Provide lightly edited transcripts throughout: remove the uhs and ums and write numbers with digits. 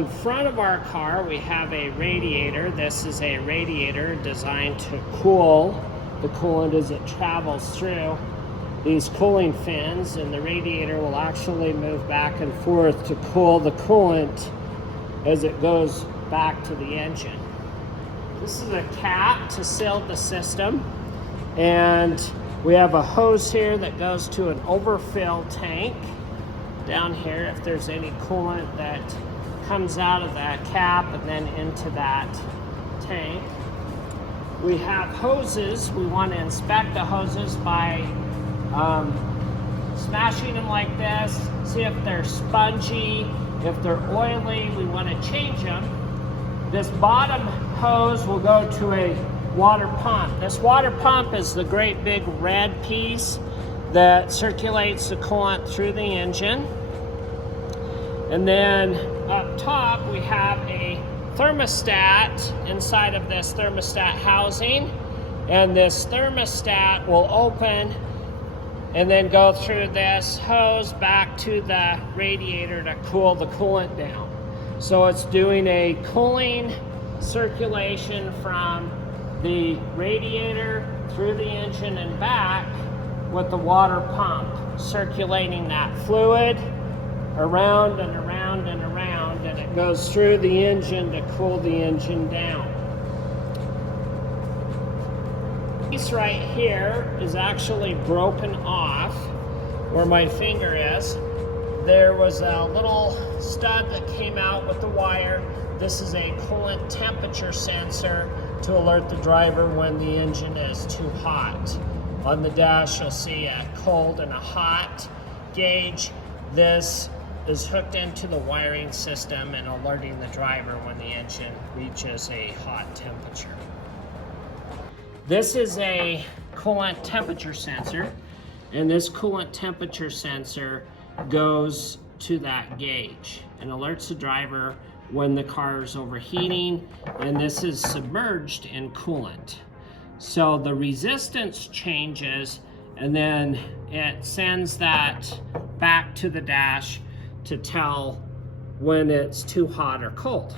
In front of our car, we have a radiator. This is a radiator designed to cool the coolant as it travels through these cooling fins, and the radiator will actually move back and forth to cool the coolant as it goes back to the engine. This is a cap to seal the system, and we have a hose here that goes to an overfill tank down here if there's any coolant that comes out of that cap and then into that tank. We have hoses. We want to inspect the hoses by smashing them like this, see if they're spongy. If they're oily, we want to change them. This bottom hose will go to a water pump. This water pump is the great big red piece that circulates the coolant through the engine. And then up top, we have a thermostat inside of this thermostat housing. And this thermostat will open and then go through this hose back to the radiator to cool the coolant down. So it's doing a cooling circulation from the radiator through the engine and back with the water pump, circulating that fluid around and around and around, and it goes through the engine to cool the engine down. This piece right here is actually broken off where my finger is. There was a little stud that came out with the wire. This is a coolant temperature sensor to alert the driver when the engine is too hot. On the dash, you'll see a cold and a hot gauge. This is hooked into the wiring system and alerting the driver when the engine reaches a hot temperature. This is a coolant temperature sensor, and this coolant temperature sensor goes to that gauge and alerts the driver when the car is overheating, and this is submerged in coolant. So the resistance changes, and then it sends that back to the dash to tell when it's too hot or cold.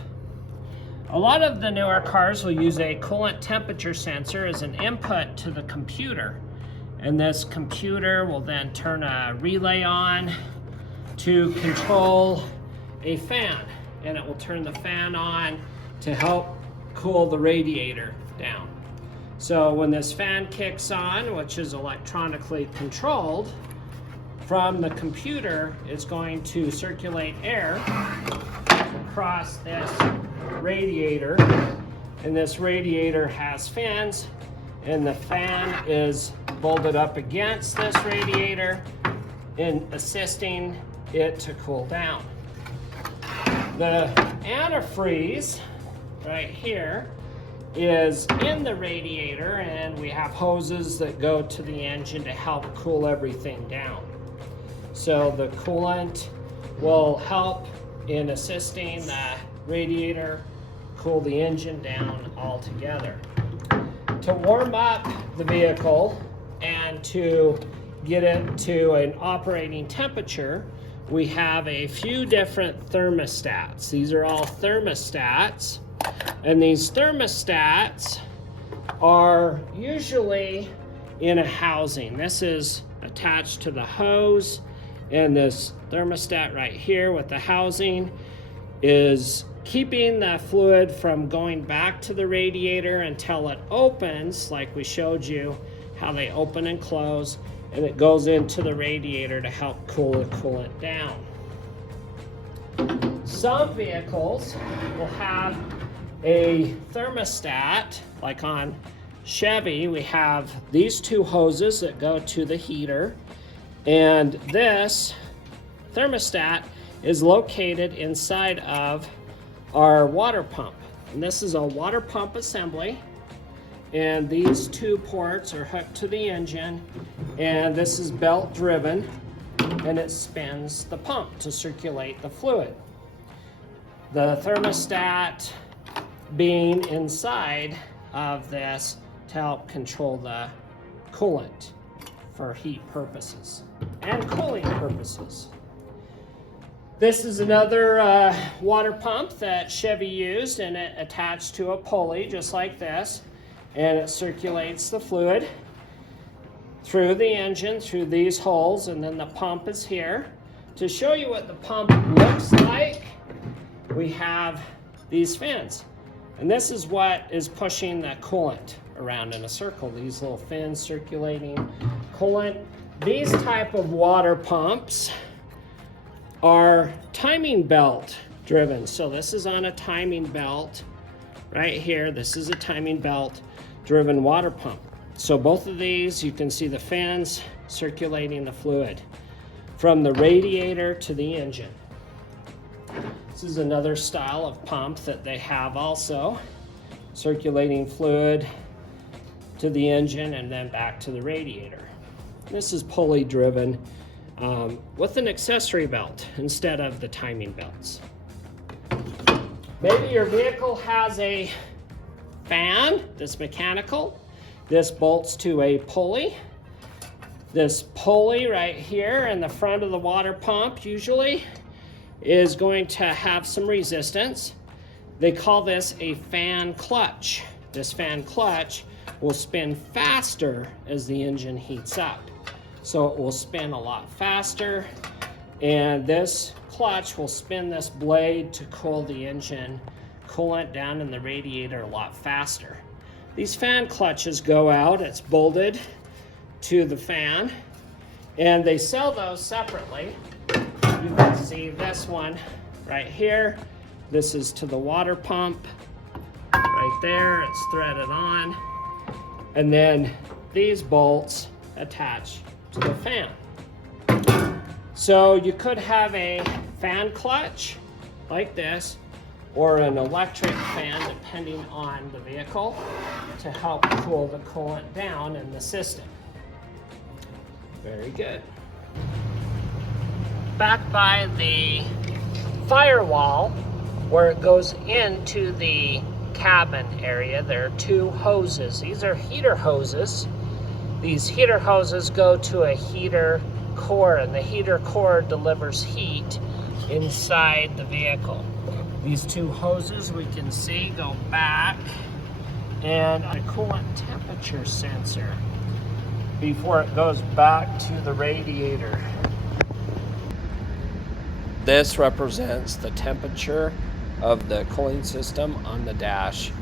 A lot of the newer cars will use a coolant temperature sensor as an input to the computer, and this computer will then turn a relay on to control a fan, and it will turn the fan on to help cool the radiator down. So when this fan kicks on, which is electronically controlled from the computer, it's going to circulate air across this radiator, and this radiator has fans, and the fan is bolted up against this radiator in assisting it to cool down. The antifreeze right here is in the radiator, and we have hoses that go to the engine to help cool everything down. So the coolant will help in assisting the radiator cool the engine down altogether. To warm up the vehicle and to get it to an operating temperature, we have a few different thermostats. These are all thermostats, and these thermostats are usually in a housing. This is attached to the hose, and this thermostat right here with the housing is keeping the fluid from going back to the radiator until it opens, like we showed you how they open and close, and it goes into the radiator to help cool the coolant down. Some vehicles will have a thermostat, like on Chevy, we have these two hoses that go to the heater, and this thermostat is located inside of our water pump. And this is a water pump assembly, and these two ports are hooked to the engine, and this is belt driven, and it spins the pump to circulate the fluid. The thermostat being inside of this to help control the coolant for heat purposes and cooling purposes. This is another water pump that Chevy used, and it attached to a pulley just like this, and it circulates the fluid through the engine, through these holes, and then the pump is here. To show you what the pump looks like, we have these fins. And this is what is pushing the coolant around in a circle, these little fins circulating coolant. These type of water pumps are timing belt driven. So this is on a timing belt right here. This is a timing belt driven water pump. So both of these, you can see the fans circulating the fluid from the radiator to the engine. This is another style of pump that they have also, circulating fluid to the engine and then back to the radiator. This is pulley driven with an accessory belt instead of the timing belts. Maybe your vehicle has a fan that's mechanical. This bolts to a pulley. This pulley right here in the front of the water pump usually is going to have some resistance. They call this a fan clutch. This fan clutch will spin faster as the engine heats up. So it will spin a lot faster, and this clutch will spin this blade to cool the engine coolant down in the radiator a lot faster. These fan clutches go out, it's bolted to the fan, and they sell those separately. You can see this one right here. This is to the water pump right there, it's threaded on. And then these bolts attach to the fan. So you could have a fan clutch like this, or an electric fan depending on the vehicle to help cool the coolant down in the system. Very good. Back by the firewall where it goes into the cabin area, there are two hoses. These are heater hoses. These heater hoses go to a heater core, and the heater core delivers heat inside the vehicle. These two hoses we can see go back, and a coolant temperature sensor before it goes back to the radiator. This represents the temperature of the cooling system on the dash,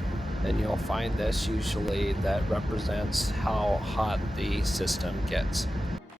and you'll find this usually that represents how hot the system gets.